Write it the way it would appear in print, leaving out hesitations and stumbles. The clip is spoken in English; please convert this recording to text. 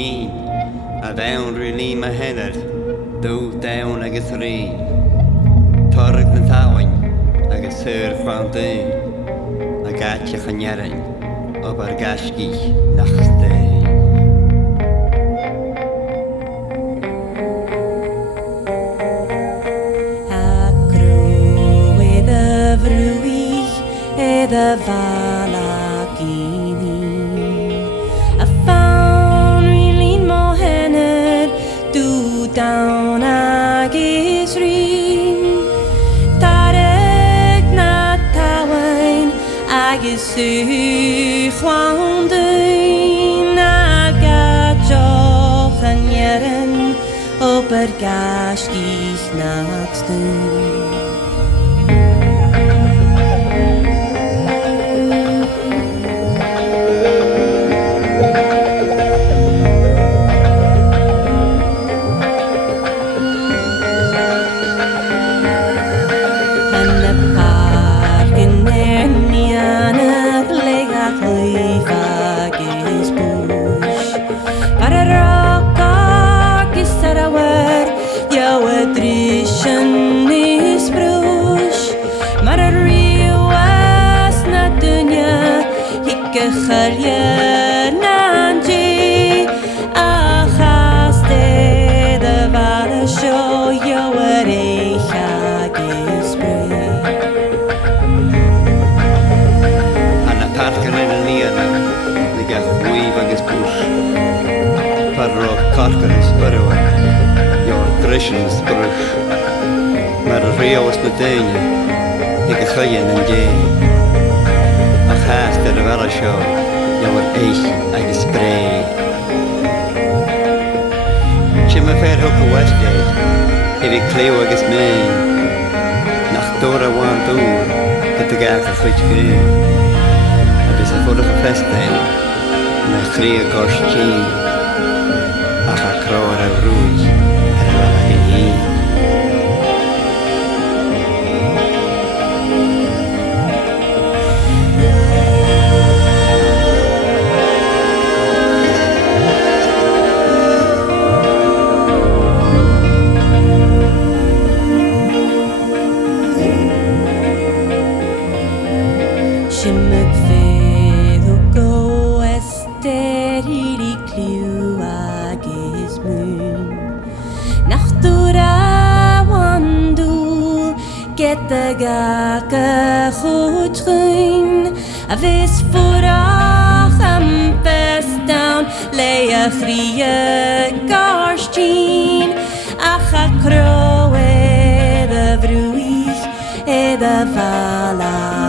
cín a bhain rilí a henad dú dain agus rí Torg na táhain agus suir chuandain a gaite chanearan ob ar gascí nach stéin. Acro e da fruich e da valagini a fawn rilin mo hened du down agis rin tarek na tawain agis su chwandain agacho chanyerin ober gasgich nachtstun. Chalje nanji achaste de vale show yo erecha gespre Anna tarkan in an niana the gas weave agus push Parro karkan is barwa your trishan is brush Mar rio is na daine ik chayen an jay a chast de vale show Jouwer eich agus spray Chim a fair hook a westgate If ik cleo agus main Nach dora wan dŵr Get the gath a switch green Agus a fwrdd a festein Na chri a gosh chyn Ach a crowr a rwyd Ar y falag yn hyn Shimmek fedd o go ester hiri cliw agis mwn Nach dwra wandw get y gach a chwt chyn A fes ffwrach am festawn le a chri y gars gyn Ach a crow edd y frwych edd y fala